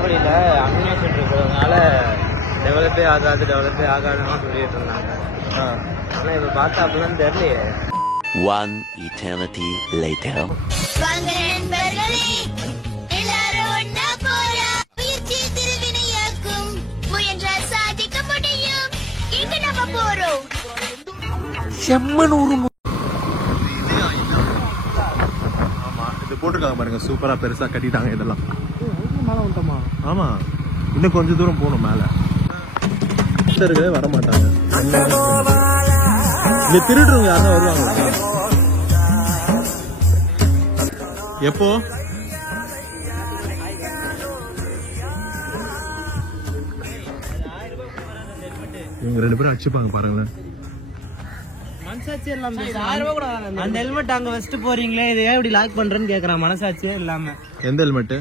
பாகுலியில் ammunition இருக்கிறதுனால டெவலப்பே ஆகாதுன்னு சொல்லிட்டு இருந்தாங்க. ஆனால் இப்போ பார்த்தா அப்படிலாம் தெரியலையே. One eternity later. போட்டிருக்காங்க பாருங்க, சூப்பரா பெருசா கட்டிட்டாங்க இதெல்லாம். ஆமா, இன்னும் கொஞ்சம் தூரம் போகணும் மேல. வர மாட்டாங்க. இந்த திருடுறவங்க யாரும் வருவாங்க. எப்போ இவங்க 2 பேரும் அடிச்சுப்பாங்க பாருங்களேன். அந்த ஹெல்மெட் அங்க வச்சுட்டு போறீங்களே, இது ஏன் இப்படி லாக் பண்றேன்னு கேக்குறான். மனசாட்சியே இல்லாம. எந்த ஹெல்மெட்?